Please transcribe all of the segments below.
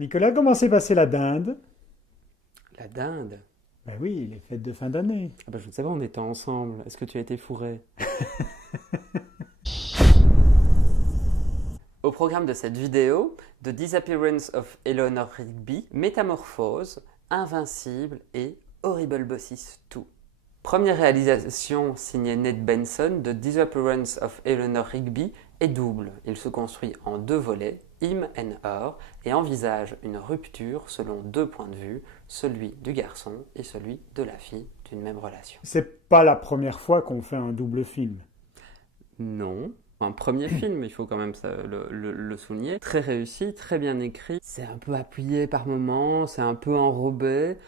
Nicolas, comment s'est passée la dinde? La dinde? Ben oui, les fêtes de fin d'année. Ah bah je ne sais pas, on était ensemble. Est-ce que tu as été fourré? Au programme de cette vidéo, The Disappearance of Eleanor Rigby, Métamorphose, Invincible et Horrible Bosses 2. Première réalisation signée Ned Benson, The Disappearance of Eleanor Rigby est double. Il se construit en deux volets, Him and Her, et envisage une rupture selon deux points de vue, celui du garçon et celui de la fille d'une même relation. C'est pas la première fois qu'on fait un double film. Non. Un premier film, il faut quand même le souligner. Très réussi, très bien écrit. C'est un peu appuyé par moments, c'est un peu enrobé.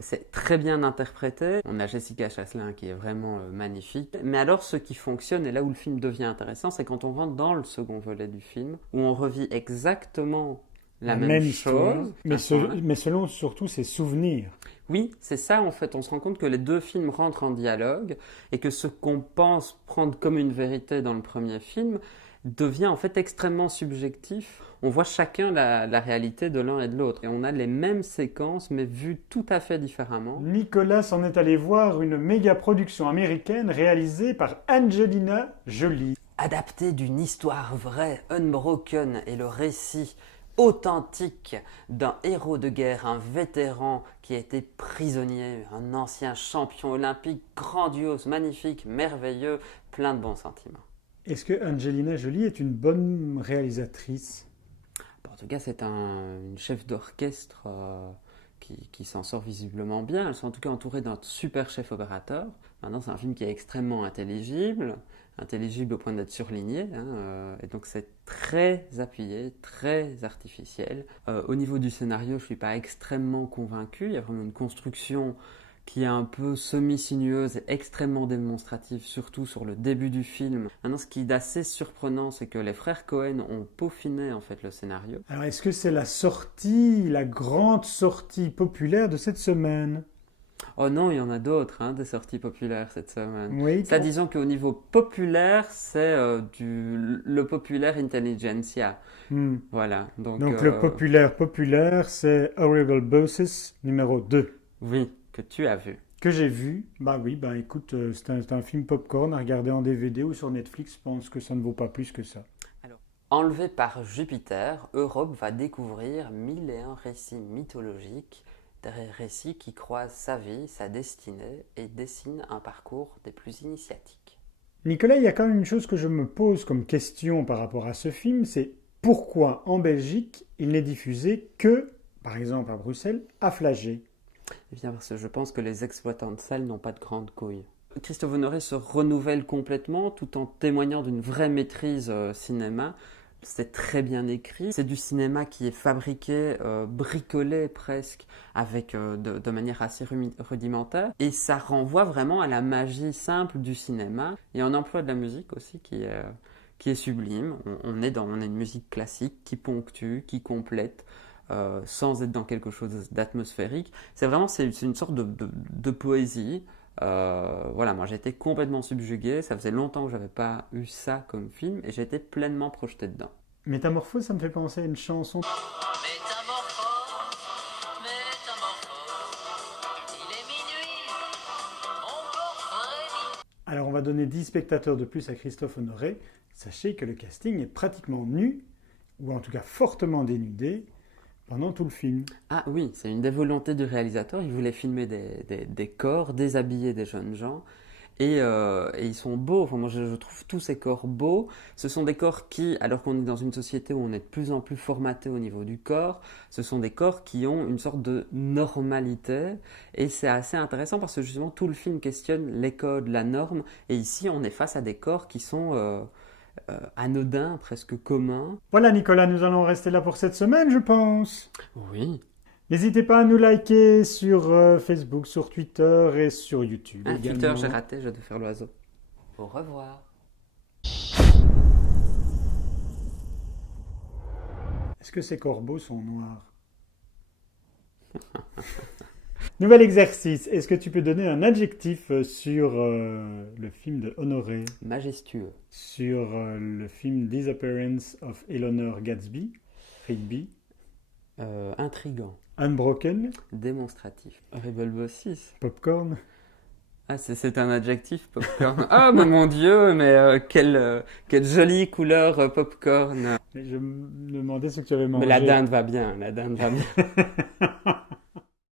C'est très bien interprété. On a Jessica Chastain qui est vraiment magnifique. Mais alors, ce qui fonctionne et là où le film devient intéressant, c'est quand on rentre dans le second volet du film, où on revit exactement la La même même histoire, chose. mais selon surtout ses souvenirs. Oui, c'est ça en fait. On se rend compte que les deux films rentrent en dialogue et que ce qu'on pense prendre comme une vérité dans le premier film devient en fait extrêmement subjectif. On voit chacun la réalité de l'un et de l'autre et on a les mêmes séquences mais vues tout à fait différemment. Nicolas s'en est allé voir une méga production américaine réalisée par Angelina Jolie. Adapté d'une histoire vraie, Unbroken, est le récit authentique d'un héros de guerre, un vétéran qui a été prisonnier, un ancien champion olympique, grandiose, magnifique, merveilleux, plein de bons sentiments. Est-ce que Angelina Jolie est une bonne réalisatrice? En tout cas, c'est une chef d'orchestre qui s'en sort visiblement bien. Elles sont en tout cas entourées d'un super chef opérateur. Maintenant, c'est un film qui est extrêmement intelligible au point d'être surligné, hein, et donc c'est très appuyé, très artificiel. Au niveau du scénario, je ne suis pas extrêmement convaincu. Il y a vraiment une construction qui est un peu semi-sinueuse et extrêmement démonstrative, surtout sur le début du film. Maintenant, ce qui est assez surprenant, c'est que les frères Cohen ont peaufiné en fait le scénario. Alors, est-ce que c'est la sortie, la grande sortie populaire de cette semaine? Oh non, il y en a d'autres, hein, des sorties populaires cette semaine. Oui. Ça, disons qu'au niveau populaire, c'est le populaire intelligentsia. Hmm. Voilà, donc Donc le populaire, c'est Horrible Bosses numéro 2. oui, que tu as vu. Que j'ai vu. Bah oui, bah écoute, c'est un film popcorn à regarder en DVD ou sur Netflix. Je pense que ça ne vaut pas plus que ça. Alors, enlevé par Jupiter, Europe va découvrir 1001 récits mythologiques, des récits qui croisent sa vie, sa destinée et dessinent un parcours des plus initiatiques. Nicolas, il y a quand même une chose que je me pose comme question par rapport à ce film, c'est pourquoi en Belgique il n'est diffusé que, par exemple à Bruxelles, à Flagey. Eh bien, parce que je pense que les exploitants de salles n'ont pas de grandes couilles. Christophe Honoré se renouvelle complètement tout en témoignant d'une vraie maîtrise cinéma. C'est très bien écrit. C'est du cinéma qui est fabriqué, bricolé presque, avec de manière assez rudimentaire. Et ça renvoie vraiment à la magie simple du cinéma. Et un emploi de la musique aussi qui est sublime. On est une musique classique qui ponctue, qui complète. Sans être dans quelque chose d'atmosphérique. C'est une sorte de poésie. Voilà, moi j'ai été complètement subjugué. Ça faisait longtemps que j'avais pas eu ça comme film et j'ai été pleinement projeté dedans. Métamorphose, ça me fait penser à une chanson. Métamorphose, métamorphose, il est minuit, mon corps frémit. Alors on va donner 10 spectateurs de plus à Christophe Honoré. Sachez que le casting est pratiquement nu, ou en tout cas fortement dénudé, pendant tout le film. Ah oui, c'est une des volontés du réalisateur. Il voulait filmer des corps, déshabiller des jeunes gens. Et ils sont beaux. Enfin, moi, je trouve tous ces corps beaux. Ce sont des corps qui, alors qu'on est dans une société où on est de plus en plus formaté au niveau du corps, ce sont des corps qui ont une sorte de normalité. Et c'est assez intéressant parce que justement, tout le film questionne les codes, la norme. Et ici, on est face à des corps qui sont anodins, presque communs. Voilà Nicolas, nous allons rester là pour cette semaine, je pense. Oui. N'hésitez pas à nous liker sur Facebook, sur Twitter et sur YouTube Un Twitter, également. j'ai raté, je dois faire l'oiseau. Au revoir. Est-ce que ces corbeaux sont noirs? Nouvel exercice. Est-ce que tu peux donner un adjectif sur le film de Honoré, Majestueux. sur le film Disappearance of Eleanor Rigby? Intriguant. Unbroken, Démonstratif. Rebel Boss 6. popcorn. Ah, c'est un adjectif, popcorn. Ah, mais mon Dieu, mais quelle jolie couleur popcorn. Et je me demandais ce que tu avais mangé. Mais la dinde va bien, la dinde va bien.